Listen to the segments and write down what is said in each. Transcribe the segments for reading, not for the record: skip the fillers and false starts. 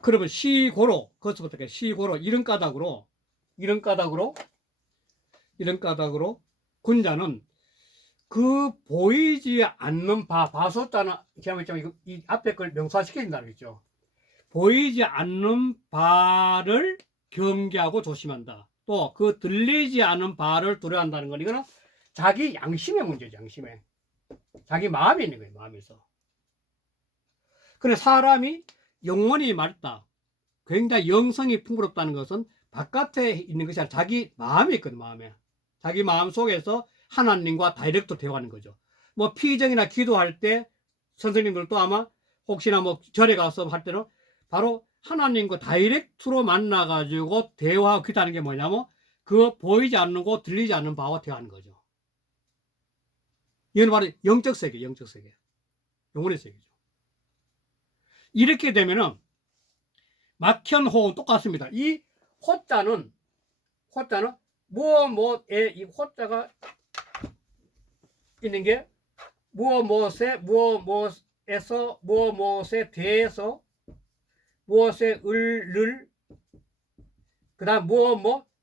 그러면 시고로, 그것부터 시고로, 이런 까닭으로 군자는 그 보이지 않는 바소자는, 이 앞에 걸 명사시켜준다는 거죠. 보이지 않는 바를 경계하고 조심한다. 또 그 들리지 않는 바를 두려워한다는 건, 이거는 자기 양심의 문제죠. 양심의. 자기 마음에 있는 거예요. 마음에서. 그래, 사람이 영혼이 맑다, 굉장히 영성이 풍부롭다는 것은 바깥에 있는 것이 아니라 자기 마음에 있거든. 마음에. 자기 마음 속에서 하나님과 다이렉트 대화하는 거죠. 뭐 피정이나 기도할 때 선생님들도 아마 혹시나 뭐 절에 가서 할 때는 바로 하나님과 다이렉트로 만나가지고 대화하고 기도하는 게 뭐냐면, 그 보이지 않는 거 들리지 않는 바와 대화하는 거죠. 이건 바로 영적 세계, 영적 세계, 영혼의 세계죠. 이렇게 되면은 막현호흡 똑같습니다. 이 호자는 무엇에, 이 호자가 있는 게 무엇에 대해서 무엇에 을 그 다음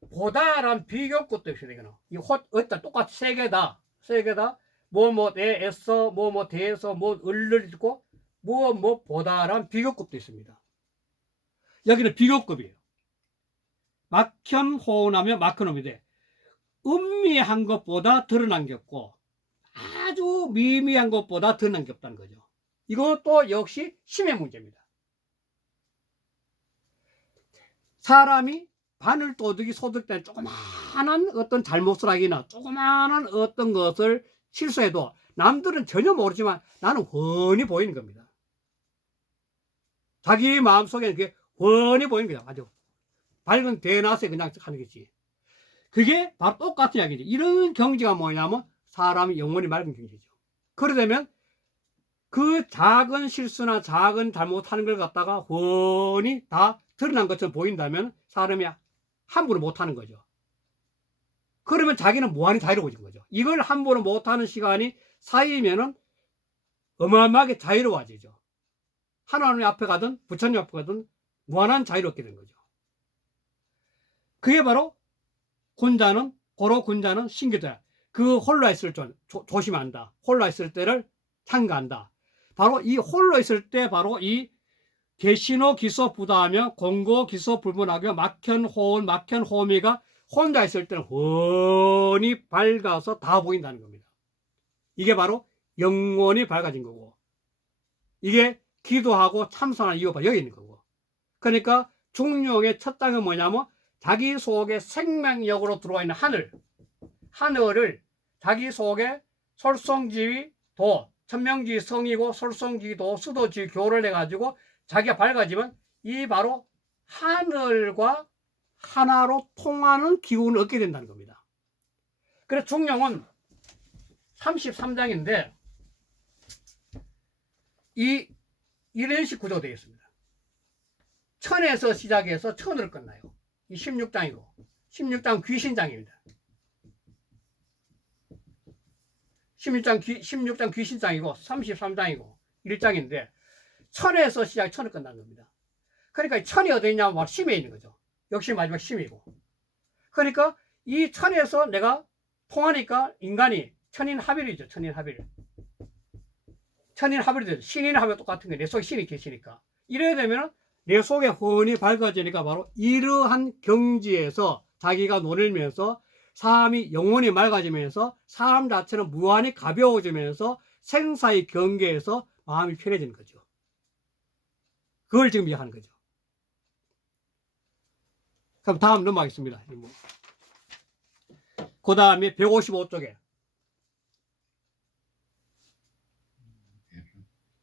보다란 비교급도 있어요. 이거는 이 호자 똑같이 세 개다 무엇에서 대해서 을을 있고 보다란 비교급도 있습니다. 여기는 비교급이에요. 막현호흡하면 막현호흡이 돼. 은미한 것보다 드러난 게 없고 아주 미미한 것보다 드러난 게 없다는 거죠. 이것도 역시 심의 문제입니다. 사람이 바늘도둑이 소득된 조그마한 어떤 잘못을 하기나 조그마한 어떤 것을 실수해도 남들은 전혀 모르지만 나는 훤히 보이는 겁니다. 자기 마음속에 그게 훤히 보이는 거야. 아주 밝은 대낮에 그냥 하는 거지. 그게 바로 똑같은 이야기죠. 이런 경지가 뭐냐면 사람이 영혼이 맑은 경지죠. 그러려면 그 작은 실수나 작은 잘못하는 걸 갖다가 훤히 다 드러난 것처럼 보인다면 사람이 함부로 못하는 거죠. 그러면 자기는 무한히 자유로워진 거죠. 이걸 함부로 못하는 시간이 쌓이면은 어마어마하게 자유로워지죠. 하나님 앞에 가든 부처님 앞에 가든 무한한 자유롭게 된 거죠. 그게 바로 군자는 신기도야. 그 홀로 있을 줄 조심한다. 홀로 있을 때를 참가한다. 바로 이 홀로 있을 때 바로 이 개신호 기소 부다하며 공고 기소 불문하며 막현호미가 혼자 있을 때는 훤히 밝아서 다 보인다는 겁니다. 이게 바로 영혼이 밝아진 거고, 이게 기도하고 참선하는 이유가 여기 있는 거고. 그러니까 중용의 첫 장은 뭐냐면 자기 속에 생명력으로 들어와 있는 하늘을 자기 속에 솔성지위 도, 천명지위 성이고 솔성지위 도, 수도지위 교를 해가지고 자기가 밝아지면 이 바로 하늘과 하나로 통하는 기운을 얻게 된다는 겁니다. 그래서 중용은 33장인데 이런 식 구조가 되어 있습니다. 천에서 시작해서 천으로 끝나요. 이 16장이고 16장 귀신장입니다. 16장 귀신장이고 33장이고 1장인데 천에서 시작 천으로 끝나는 겁니다. 그러니까 천이 어디 있냐면 바로 심에 있는 거죠. 역시 마지막 심이고. 그러니까 이 천에서 내가 통하니까 인간이 천인합일이죠. 천인합일. 천인합일이 되죠. 신인합일 똑같은 거예요. 내 속에 신이 계시니까. 이래야 되면 내 속에 훤히 밝아지니까 바로 이러한 경지에서 자기가 놀면서 사람이 영혼이 맑아지면서 사람 자체는 무한히 가벼워지면서 생사의 경계에서 마음이 편해지는 거죠. 그걸 지금 이야기하는 거죠. 그럼 다음 넘어가겠습니다. 그 다음에 155쪽에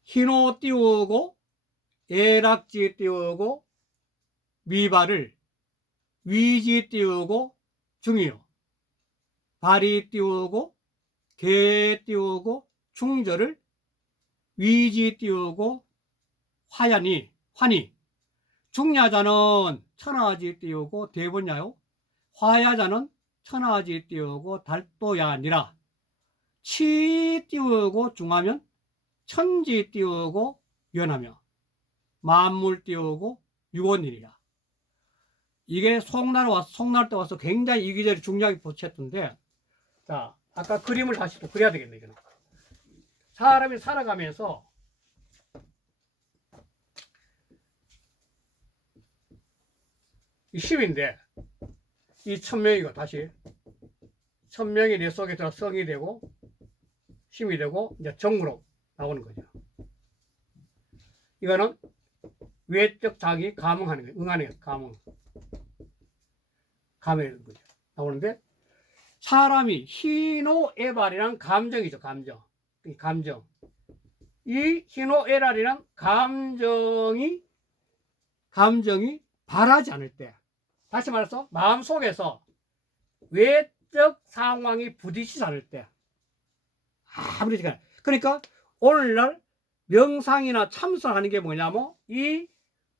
흰옷 띄우고 애락지 띄우고 위발을 위지 띄우고 중이요 발이 띄우고 개 띄우고 중절을 위지 띄우고 환희 중야자는 천하지 띄우고 대본야요 화야자는 천하지 띄우고 달도야니라 치 띄우고 중하면 천지 띄우고 연하며 만물 띄우고 유원일이야. 이게 송날 때 와서 굉장히 이기적으로 중요하게 보셨던데, 자, 아까 그림을 다시 또 그려야 되겠네, 이거는. 사람이 살아가면서 이 10인데, 이 1000명이고, 다시. 1000명이 내 속에 들어 성이 되고, 힘이 되고, 이제 정으로 나오는 거죠. 이거는 외적 자기 감응하는 거예요. 응하는 거예요. 감응하는 거죠. 나오는데, 사람이 희노애발이란 감정이죠. 감정. 이 희노애랄이란 감정이 바라지 않을 때, 다시 말해서 마음속에서 외적 상황이 부딪히지 않을 때, 아무리 시간. 그러니까 오늘날 명상이나 참선하는 게 뭐냐면 이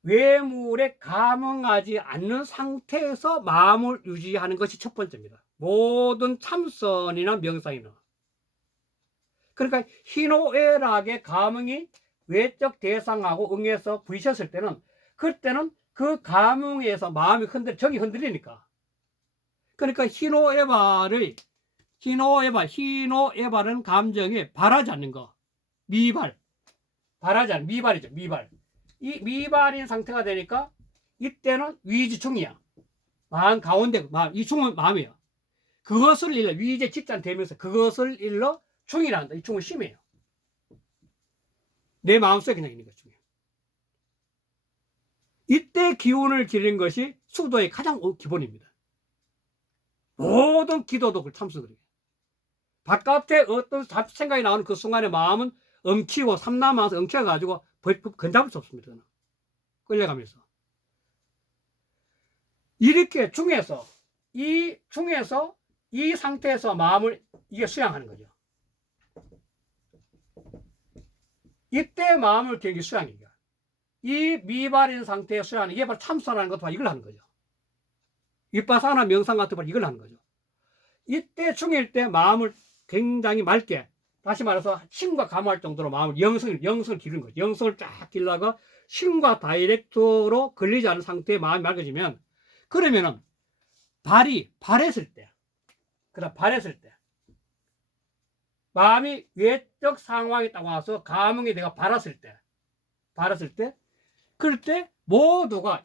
외물에 감응하지 않는 상태에서 마음을 유지하는 것이 첫 번째입니다. 모든 참선이나 명상이나. 그러니까 희노애락의 감응이 외적 대상하고 응해서 부딪혔을 때는, 그때는 그 감응에서 마음이 정이 흔들리니까. 그러니까 희노애발은 감정에 바라지 않는 거. 바라지 않는 미발이죠. 이 미발인 상태가 되니까 이때는 위지중이야. 마음 가운데, 이 중은 마음이에요. 그것을 일러, 위제 직전 되면서 그것을 일러 중이라 한다. 이 중은 심해요. 내 마음속에 그냥 있는 거죠. 이때 기운을 기르는 것이 수도의 가장 기본입니다. 모든 기도도 참수를 해요. 바깥에 어떤 생각이 나오는 그 순간에 마음은 엉키고 삼남하면서 엉켜가지고 건잡을 수 없습니다. 끌려가면서. 이렇게 이 상태에서 마음을 이게 수양하는 거죠. 이때 마음을 기르는 게 수양이에요. 이 미발인 상태의 수양은 이게 바로 참선하는 것도 바로 이걸 하는 거죠. 윗바사나 명상 같은 거 이걸 하는 거죠. 이때 중일 때 마음을 굉장히 맑게, 다시 말해서 신과 감화할 정도로 마음을 영성을 기르는 거죠. 영성을 쫙 길다가 신과 다이렉트로 걸리지 않은 상태에 마음이 맑아지면, 그러면은 발했을 때, 마음이 외적 상황에 딱 와서 감흥이 내가 발았을 때, 그럴 때 모두가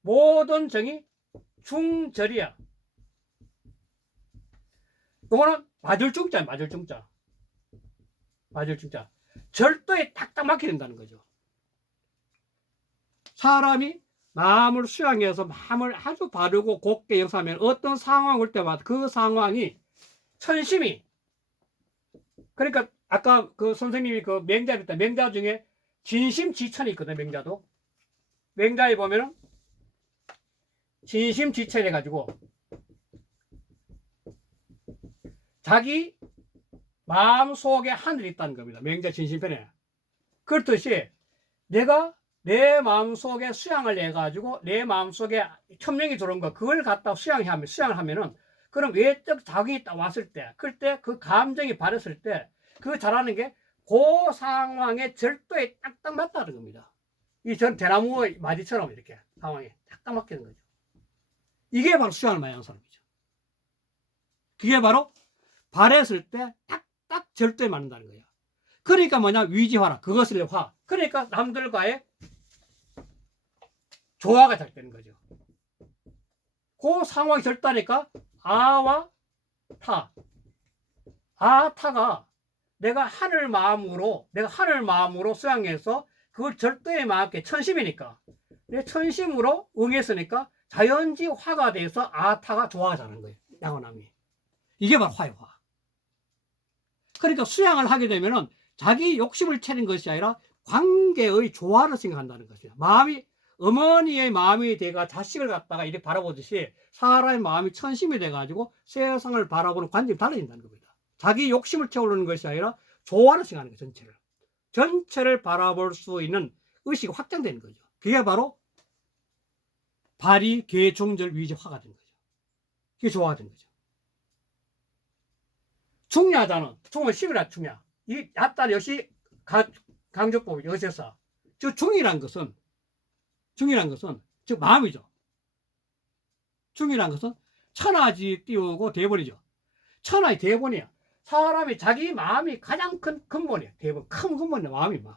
모든 정이 중절이야. 이거는 맞을 중자. 절도에 딱딱 맞게 된다는 거죠. 사람이 마음을 수양해서 마음을 아주 바르고 곱게 영사하면 어떤 상황 올 때마다 그 상황이 천심이, 그러니까 아까 그 선생님이 그 맹자 중에 진심지천이 있거든. 맹자에 보면은 진심지천이 해가지고 자기 마음속에 하늘이 있다는 겁니다. 맹자 진심편에. 그렇듯이 내가 내 마음속에 수양을 해가지고 내 마음속에 천명이 들어온 거, 그걸 갖다 수양을 하면은, 그럼 외적 자극이 딱 왔을 때, 그때 그 감정이 발했을 때, 그 잘하는 게 그 상황에 절도에 딱딱 맞다는 겁니다. 이 전 대나무의 마디처럼 이렇게 상황에 딱딱 맞게 는 거죠. 이게 바로 수양을 많이 하는 사람이죠. 그게 바로 발했을 때 딱딱 절도에 맞는다는 거예요. 그러니까 뭐냐, 위지화라, 그것을 화. 그러니까 남들과의 조화가 잘 되는 거죠. 그 상황이 절다니까 아와 타가 내가 하늘 마음으로 수양해서 그걸 절도에 맞게 천심이니까 내 천심으로 응했으니까 자연지 화가 돼서 타가 조화가 자는 거예요. 양원함이. 이게 바로 화의 화. 그러니까 수양을 하게 되면은 자기 욕심을 채는 것이 아니라 관계의 조화를 생각한다는 것이에요. 어머니의 마음이 돼가 자식을 갖다가 이렇게 바라보듯이 사람의 마음이 천심이 돼가지고 세상을 바라보는 관점이 달라진다는 겁니다. 자기 욕심을 채우려는 것이 아니라 조화를 생각하는 거예요. 전체를 바라볼 수 있는 의식이 확장되는 거죠. 그게 바로 발이 계중절 위지화가 된 거죠. 그게 조화가 된 거죠. 중야자는 중은 10이라 중야. 이 얕다 역시 강조법이 여기서 저 중이란 것은 중이란 것은 즉 마음이죠. 중이란 것은 천하지 띄우고 대본이죠. 천하의 대본이야. 사람이 자기 마음이 가장 큰 근본이야. 대본 큰 근본이 마음이 마음.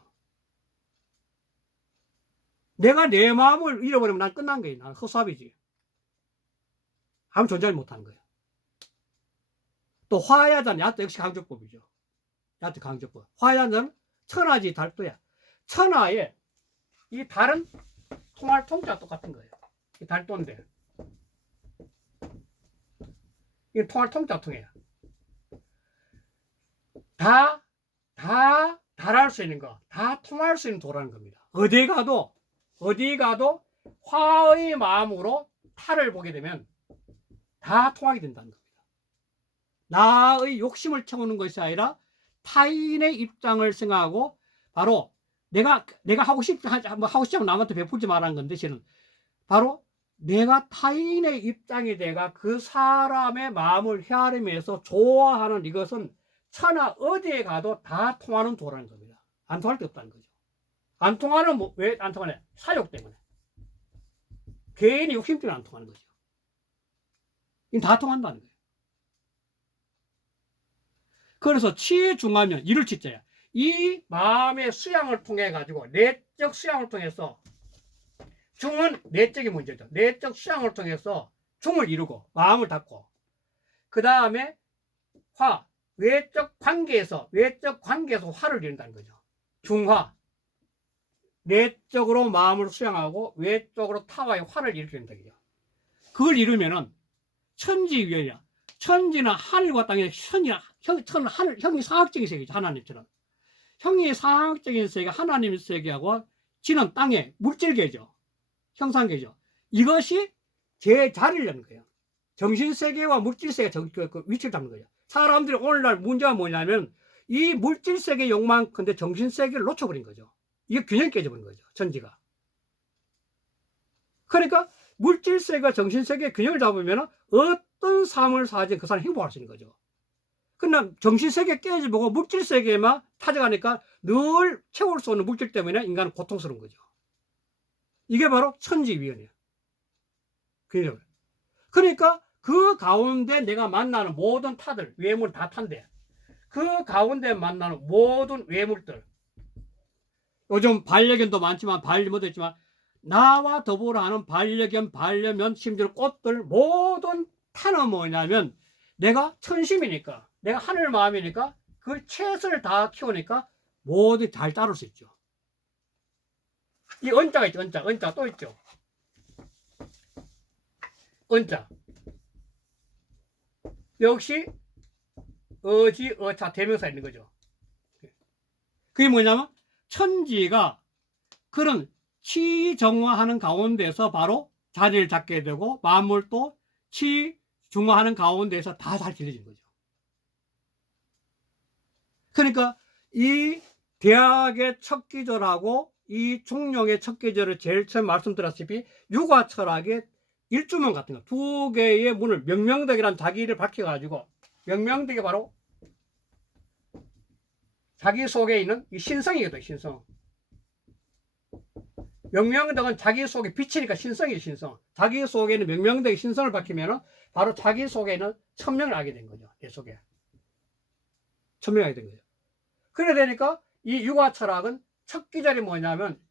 내가 내 마음을 잃어버리면 난 끝난 거야. 난 헛삽이지. 아무 존재를 못하는 거예요. 또 화야잔, 야도 역시 강조법이죠. 야도 강조법. 화야잔은 천하지 달도야. 천하에 이 달은 통할 통자 똑같은 거예요. 이 달도인데 이 통할 통자 통해요. 다 달할 수 있는 거, 다 통할 수 있는 도라는 겁니다. 어디 가도 화의 마음으로 타를 보게 되면 다 통하게 된다는 겁니다. 나의 욕심을 채우는 것이 아니라 타인의 입장을 생각하고 바로 내가 하고 싶으면 남한테 베풀지 말라는 건데 실은 바로 내가 타인의 입장이 돼가 그 사람의 마음을 헤아리면서 좋아하는 이것은 천하 어디에 가도 다 통하는 도라는 겁니다. 안 통할 게 없다는 거죠. 안 통하는 왜 안 통하냐? 사욕 때문에. 개인의 욕심 때문에 안 통하는 거죠. 이건 다 통한다는 거예요. 그래서 치중하면 이를 치자야. 이 마음의 수양을 통해 가지고 내적 수양을 통해서 중은 내적이 문제죠. 내적 수양을 통해서 중을 이루고 마음을 닫고 그 다음에 화 외적 관계에서 화를 이룬다는 거죠. 중화 내적으로 마음을 수양하고 외적으로 타와의 화를 일으키는 거죠. 그걸 이루면은 천지위원이야. 천지는 하늘과 땅의 형이 사학적인 세계죠. 하나님처럼. 형이 사학적인 세계, 하나님의 세계하고 지는 땅의 물질계죠. 형상계죠. 이것이 제 자리를 잡는 거예요. 정신세계와 물질세계가 위치를 잡는 거예요. 사람들이 오늘날 문제가 뭐냐면 이 물질세계 욕망 근데 정신세계를 놓쳐버린 거죠. 이게 균형 깨져버린 거죠. 천지가. 그러니까 물질세계와 정신세계의 균형을 잡으면 어떤 삶을 살지 그 사람이 행복할 수 있는 거죠. 그러나 정신세계 깨져보고 물질세계만 찾아가니까 늘 채울 수 없는 물질 때문에 인간은 고통스러운 거죠. 이게 바로 천지위원이에요. 그러니까 그 가운데 내가 만나는 모든 타들, 외물 다 탄대. 그 가운데 만나는 모든 외물들. 요즘 반려견도 많지만 반려묘도 있지만 나와 더불어 하는 반려견, 반려면, 심지어 꽃들 모든 타는 뭐냐면 내가 천심이니까 내가 하늘 마음이니까 그 최선을 다 키우니까 모두 잘 따를 수 있죠. 이 은자가 있죠. 은자 또 있죠. 은자 역시 어지 어차 대명사 있는 거죠. 그게 뭐냐면 천지가 그런 치정화하는 가운데서 바로 자리를 잡게 되고 만물도 치중화하는 가운데서 다 잘 길러지는 거죠. 그러니까 이 대학의 첫 기절하고 이 중용의 첫 기절을 제일 처음 말씀드렸다시피 육아 철학의 일주문 같은 거 두 개의 문을 명명덕이라는 자기를 밝혀가지고 명명덕이 바로 자기 속에 있는 이 신성이거든. 신성. 명명덕은 자기 속에 빛이니까 신성이에요. 신성. 자기 속에 있는 명명덕의 신성을 밝히면 바로 자기 속에 있는 천명을 알게 된 거죠. 내 속에 천명을 알게 된 거죠. 그래 되니까 이 육아 철학은 첫 기절이 뭐냐면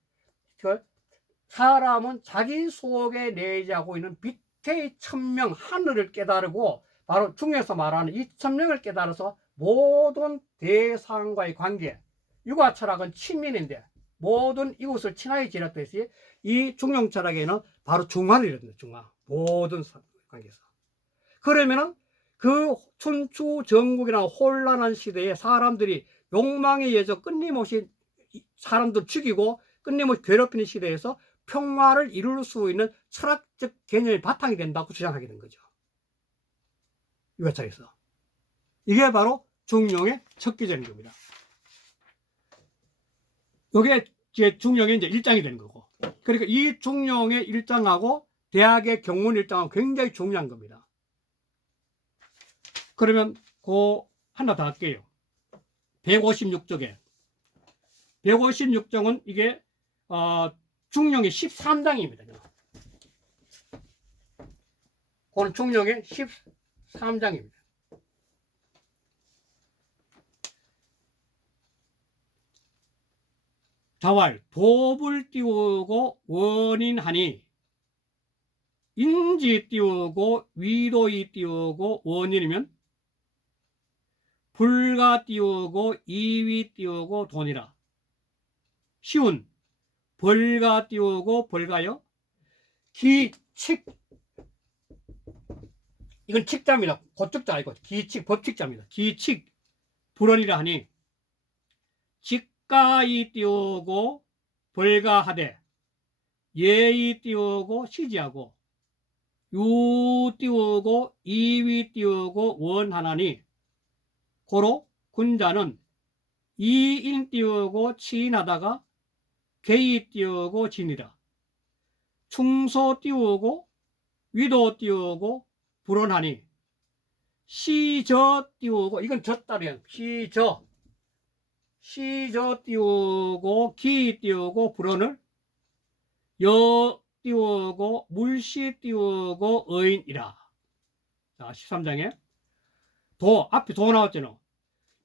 사람은 자기 속에 내재하고 있는 빛의 천명 하늘을 깨달고 바로 중에서 말하는 이 천명을 깨달아서 모든 대상과의 관계 육아 철학은 친민인데 모든 이웃을 친하게 지냈듯이 이 중용 철학에는 바로 중화를 이루는 중화 모든 관계에서 그러면은 그 춘추 전국이나 혼란한 시대에 사람들이 욕망에 의해서 끊임없이 사람들 죽이고 끊임없이 괴롭히는 시대에서 평화를 이룰 수 있는 철학적 개념이 바탕이 된다고 주장하게 된 거죠. 유화차에서. 이게 바로 중용의 첫 기절인 겁니다. 이게 이제 중용의 이제 일장이 되는 거고. 그러니까 이 중용의 일장하고 대학의 경문 일장하고 굉장히 중요한 겁니다. 그러면 그 하나 더 할게요. 156쪽에 156쪽은 이게 중용의 13장입니다. 그건 중용의 13장입니다. 자왈 도불 띄우고 원인하니 인지 띄우고 위도이 띄우고 원인이면 불가 띄우고 이위 띄우고 돈이라. 쉬운 벌가 띄우고 벌가요 기칙, 이건 칙자입니다. 고축자 아니고 기칙 법칙자입니다. 기칙 불언이라 하니 직가이 띄우고 벌가하되 예이 띄우고 시지하고 유 띄우고 이위 띄우고 원하나니 고로 군자는 이인 띄우고 치인하다가 개이 띄우고 진이라. 충소 띄우고 위도 띄우고 불언하니 시저 띄우고, 이건 젖다리야. 시저 띄우고 기 띄우고 불언을 여 띄우고 물시 띄우고 의인이라. 자, 13장에 도, 앞에 도 나왔잖아.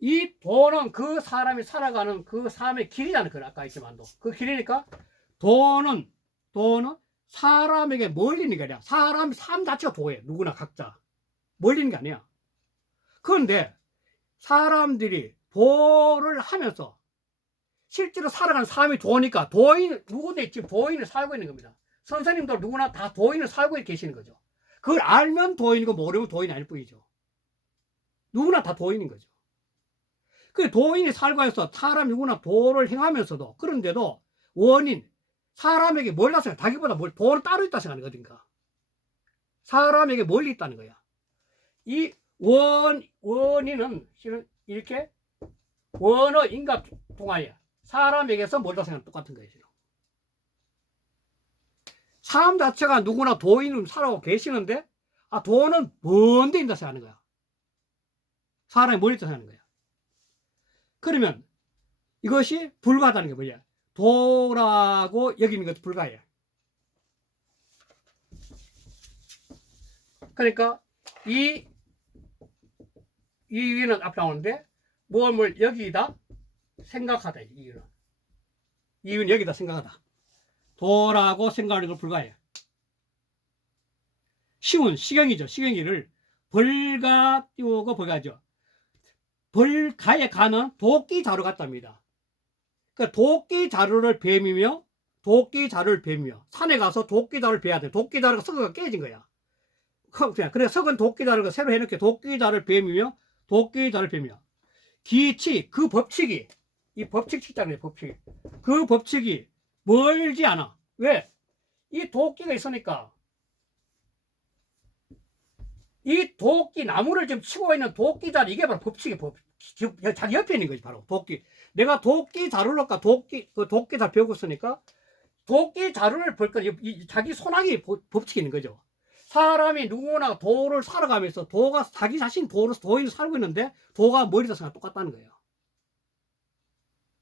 이 도는 그 사람이 살아가는 그 삶의 길이잖아. 그 아까 있지만도 그 길이니까 도는 사람에게 멀리는 게 아니야. 사람 삶 자체가 도예요. 누구나 각자 멀리는 게 아니야. 그런데 사람들이 도를 하면서 실제로 살아가는 삶이 도니까 도인, 누구든지 지금 도인을 살고 있는 겁니다. 선생님도 누구나 다 도인을 살고 계시는 거죠. 그걸 알면 도인이고 모르면 도인이 아닐 뿐이죠. 누구나 다 도인인 거죠. 그 도인이 살고 해서 사람 누구나 도를 행하면서도, 그런데도 원인, 사람에게 멀다 생각, 자기보다 도는 따로 있다 생각하는 거든가. 사람에게 멀리 있다는 거야. 이 원인은 실은 이렇게 원어 인과 동아야. 사람에게서 멀다 생각 똑같은 거예요. 삶 자체가 누구나 도인으로 살아가고 계시는데, 아, 도는 먼 데 있다 생각하는 거야. 사람이 멀리 있다 생각하는 거야. 그러면 이것이 불가하다는 게 뭐냐? 도라고 여기는 것도 불가해요. 그러니까 이 위는 앞에 나오는데 뭘 여기다 생각하다. 이 위는 여기다 생각하다. 도라고 생각하는 걸 불가해요. 쉬운 시경이죠. 시경이를 벌가 띄우고 벌가죠. 벌가에 가는 도끼 자루 같답니다. 그러니까 도끼 자루를 베미며 산에 가서 도끼 자루를 베야 돼. 도끼 자루가 썩어가 깨진 거야. 그래 썩은 도끼 자루가 새로 해놓게 도끼 자루를 베미며 기치, 그 법칙이, 이 법칙 칙자네. 법칙, 그 법칙이 멀지 않아. 왜? 이 도끼가 있으니까. 이 도끼 나무를 지금 치고 있는 도끼 자루, 이게 바로 법칙의 자기 옆에 있는 거지. 바로 도끼. 내가 도끼 자루를까 도끼 자루 배우고 있으니까 도끼 자루를 볼 거, 자기 손아귀 법칙이 있는 거죠. 사람이 누구나 도를 살아가면서 도가 자기 자신 도인을 살고 있는데 도가 멀리서 생각 똑같다는 거예요.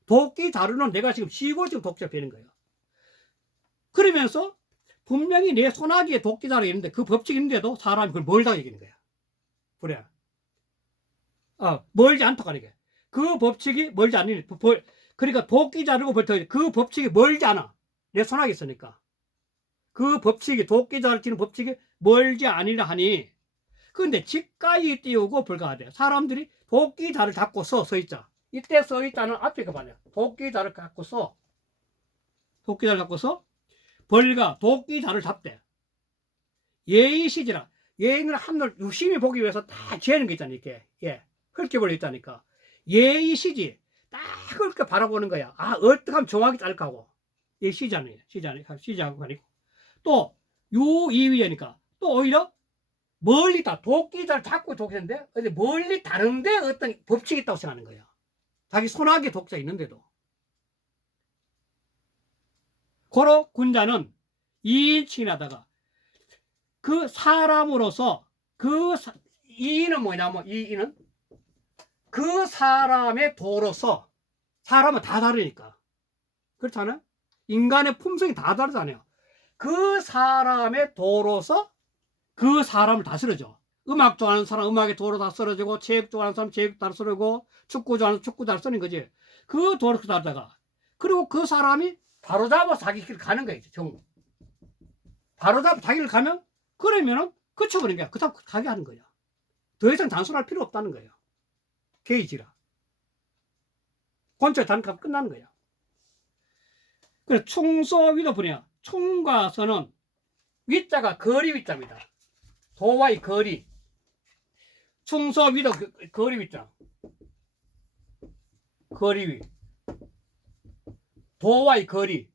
도끼 자루는 내가 지금 쥐고 지금 도끼를 베는 거예요. 그러면서 분명히 내 손아귀에 도끼 자루가 있는데 그 법칙이 있는데도 사람이 그걸 멀다고 얘기하는 거야. 그래. 멀지 않다고 하는 거야. 그 법칙이 멀지 않으니, 그러니까 도끼 자루고 그 법칙이 멀지 않아. 내 손아귀에 있으니까. 그 법칙이, 도끼 자루 치는 법칙이 멀지 아니라 하니, 그런데 직가이 띄우고 불가하대. 사람들이 도끼 자를 잡고 서 있자. 이때 서 있자는 앞에 거 봐요. 도끼 자를 갖고 서. 벌가 도끼 자를 잡대. 예의시지라. 예의는 하늘 유심히 보기 위해서 다 재는 거 있잖아. 이렇게 흙집을 있다니까. 예의시지. 딱 그렇게 바라보는 거야. 어떻게 하면 정확히 자를까 하고. 시지하고 아니고. 또 유이위하니까 또 오히려 멀리 있다. 도끼자를 잡고 도끼인데 멀리 다른데 어떤 법칙이 있다고 생각하는 거야. 자기 손아귀에 독자 있는데도. 고로 군자는 이인칭하다가 그 사람으로서 이인은 뭐냐면 이인은 그 사람의 도로서, 사람은 다 다르니까. 그렇잖아? 인간의 품성이 다 다르잖아요. 그 사람의 도로서 그 사람을 다스려줘. 음악 좋아하는 사람 음악의 도로 다 쓰러지고, 체육 좋아하는 사람 체육 다 쓰러지고, 축구 좋아하는 축구 다 쓰는 거지. 그 도로 다르다가, 그리고 그 사람이 바로잡아 자기 길 가는 거예요. 정 바로잡아 자기 길 가면, 그러면은 그쳐버린 거야. 그 다음 가게 하는 거야. 더 이상 단순할 필요 없다는 거예요. 게이지라. 권총 단값 끝나는 거야. 그래, 충소 위도 분야. 충과 서는 위자가 거리 위자입니다. 도와의 거리. 충소 위도 거리 위자. 거리 위. 도와의 거리.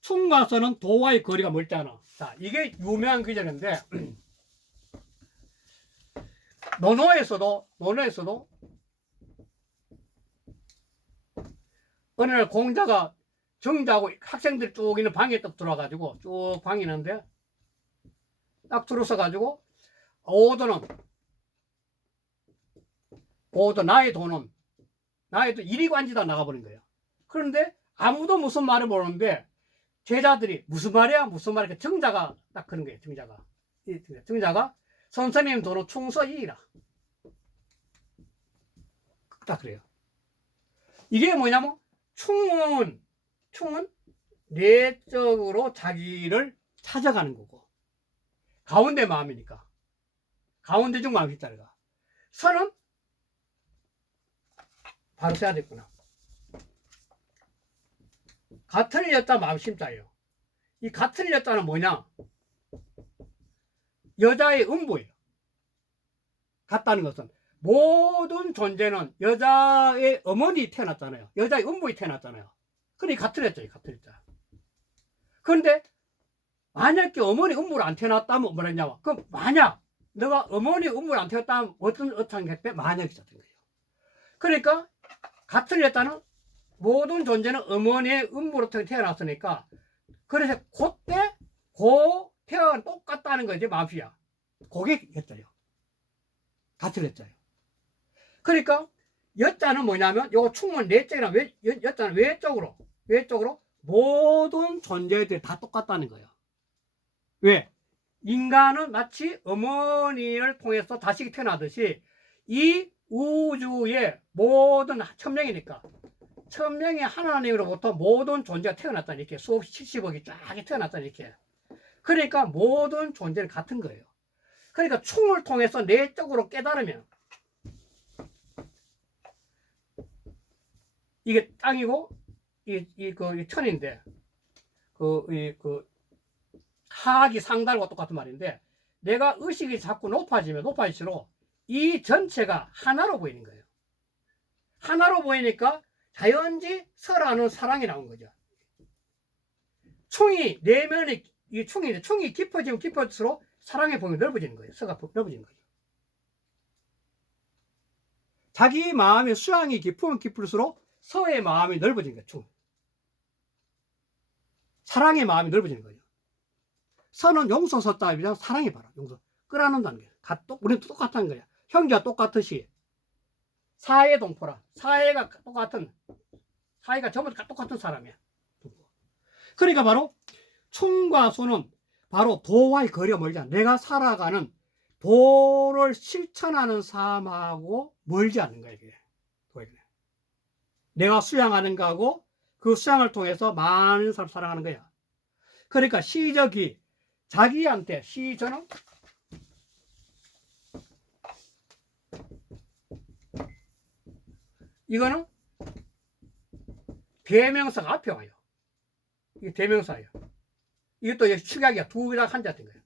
충과 서는 도와의 거리가 멀지 않아. 자, 이게 유명한 규정인데, 논어에서도 어느 날 공자가 정자하고 학생들 쭉 있는 방에 딱 들어와가지고 쭉 방이 있는데 딱 들어서가지고 오도는 나의 돈은 나의 돈 이리고 앉으다 나가버린 거예요. 그런데 아무도 무슨 말을 모르는데 제자들이 무슨 말이야 무슨 말이야. 정자가 딱 그런 거예요. 정자가 선생님 돈은 충서이라 딱 그래요. 이게 뭐냐면 충은 내적으로 자기를 찾아가는 거고, 가운데 마음이니까 가운데 중 마음이 있다가, 선은 바로 써야 됐구나. 같은 여자 마음 심자예요. 이 같은 여자는 뭐냐? 여자의 음부예요. 같다는 것은 모든 존재는 여자의 어머니 태어났잖아요. 여자의 음부에 태어났잖아요. 그러니 같은 여자예요. 같은 여자. 그런데 만약에 어머니 음부를 안 태어났다면 뭐랬냐면, 그럼 만약 너가 어머니 음부를 안 태어났다면 어떤 게 만약이 있었던 거예요. 그러니까 같은 여자는 모든 존재는 어머니의 음부로 태어났으니까, 그래서 그때 태어난 똑같다는 거지. 마피아 그게 했어요. 같은 여자예요. 그러니까 여자는 뭐냐면 요거 충문 내적이랑 여자는 외적으로 모든 존재들이 다 똑같다는 거예요. 왜? 인간은 마치 어머니를 통해서 자식이 태어나듯이 이 우주의 모든 천명이니까, 천명의 하나님으로부터 모든 존재가 태어났다니, 이렇게 수없이 70억이 쫙 태어났다니, 이렇게. 그러니까 모든 존재는 같은 거예요. 그러니까 충을 통해서 내적으로 깨달으면, 이게 땅이고 이 천인데, 하악이 상달과 똑같은 말인데, 내가 의식이 자꾸 높아지면 높아질수록 이 전체가 하나로 보이는 거예요. 하나로 보이니까 자연지 설하는 사랑이 나온 거죠. 충이 내면이, 이 충이 깊어지면 깊어질수록 사랑의 범위가 넓어지는 거예요. 서가 넓어지는 거죠. 자기 마음의 수양이 깊으면 깊을수록 서의 마음이 넓어지는 거예요. 충. 사랑의 마음이 넓어지는 거죠. 서는 용서 섰다 하면 사랑이 바라. 용서 끌어안는다는 거예요. 우리는 똑같다는 거야. 형제가 똑같듯이 사회 동포라. 사회가 전부 다 똑같은 사람이야. 그러니까 바로 충과 소는 바로 도와의 거리가 멀지 않아. 내가 살아가는 도를 실천하는 삶하고 멀지 않는 거야. 이게. 내가 수양하는 거하고 그 수양을 통해서 많은 사람 사랑하는 거야. 그러니까 시적이 자기한테, 시저는 이거는 대명사가 앞에 와요. 이게 대명사예요. 이것도 축약이야. 두 개다 한자 같은 거예요.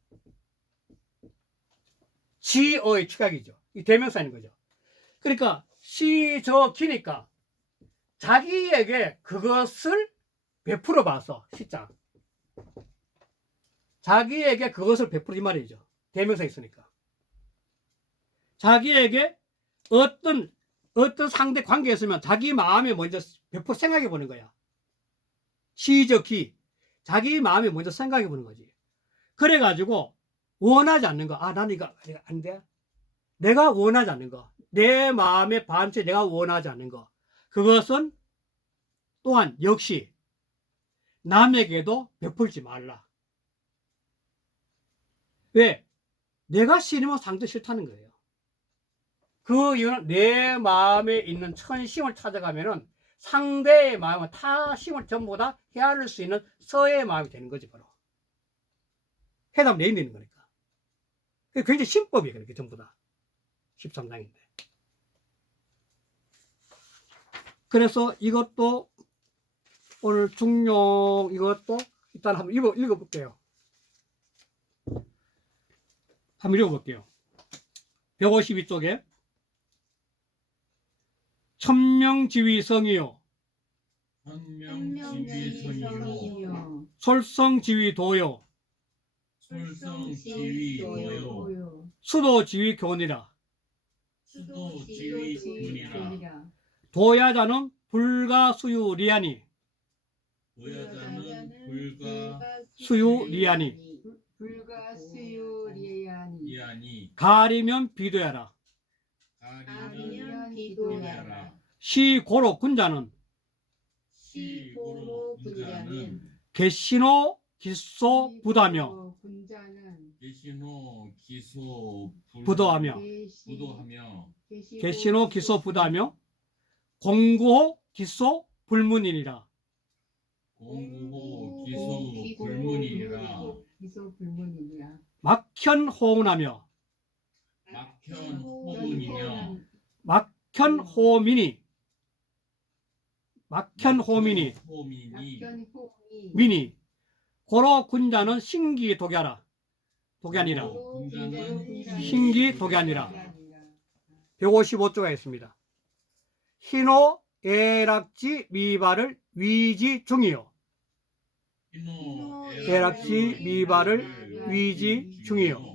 지어의 축약이죠. 이 대명사인 거죠. 그러니까 시적이니까 자기에게 그것을 베풀어 봐서, 시장. 자기에게 그것을 베풀이 말이죠. 대명사 있으니까. 자기에게 어떤 상대 관계에 있으면 자기 마음에 먼저 베풀어 생각해 보는 거야. 시적이 자기 마음에 먼저 생각해 보는 거지. 그래가지고 원하지 않는 거. 나는 이거 안 돼. 내가 원하지 않는 거. 내 마음의 반체 내가 원하지 않는 거. 그것은 또한 역시 남에게도 베풀지 말라. 왜? 내가 싫으면 상대 싫다는 거예요. 그 이유는 내 마음에 있는 천심을 찾아가면은 상대의 마음은 타심을 전부 다 헤아릴 수 있는 서의 마음이 되는 거지, 바로. 해답 내리는 거니까. 그게 굉장히 신법이에요, 그렇게 전부 다. 13장인데. 그래서 이것도 오늘 중용 이것도 일단 한번 읽어볼게요. 한번 읽어볼게요. 152쪽에 천명지위성이요 천명지위성이요 솔성지위도요 솔성지위도요 수도지위교니라. 수도지위교니라. 도야자는 불가수유리하니 도야자는 수유리하니 불가수유리하니 가리면 비도야라. 가리면 비도야라. 시고로 군자는 시고로 군자는 개신호 기소 부다며 계신호 기소 부도하며 계신호 기소 부다며 공구호 기소 불문이니라. 공구호 기소 불문이니라. 막현호운하며 막현호문이며 막현호민이 민이 고로 군자는 신기독야라. 독야니라. 신기독야니라. 155조가 있습니다. 희노 애락지 미발을 위지 중이요. 애락지 미발을 위지 중이요.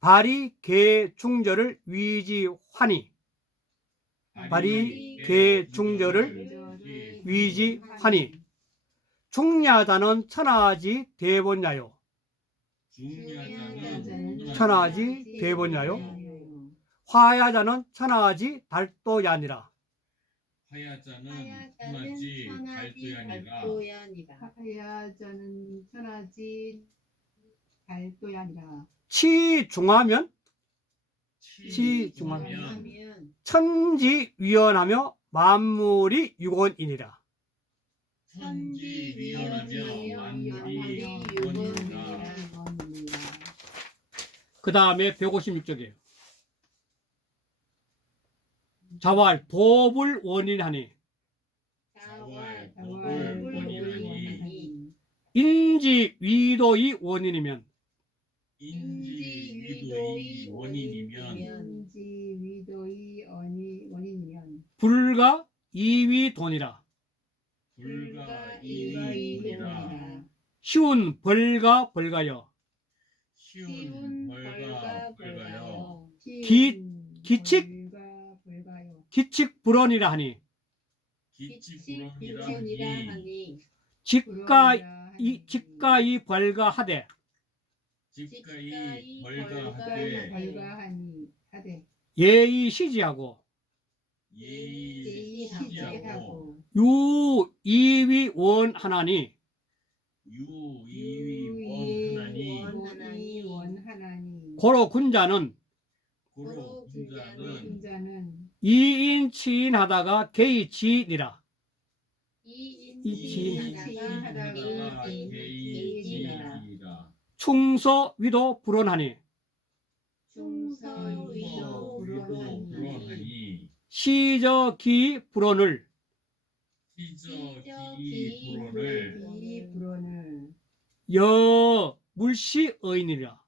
발이 개 중절을 위지 환이. 발이 개 중절을 위지 환이. 중야자는 천하지 대본야요. 천하지 대본야요. 화야자는 천하지 달도야니라. 화야자는 천하지 달도야니라. 치중하면 천지위원하며 만물이 유곤이니라. 천지위원하며 만물이 유곤이니라. 그 다음에 156쪽이에요. 자왈 도불 원인하니 인지위도의 원인이면 불가 이위돈이라. 쉬운 벌가 벌가여. 기칙 불언이라 하니 직가이 벌가하되 예의 시지하고 유이위 원하나니 고로 군자는 이인치인하다가 개이치니라. 충서 위도 불언하니 시저기 불언을 여 물시 의인이라.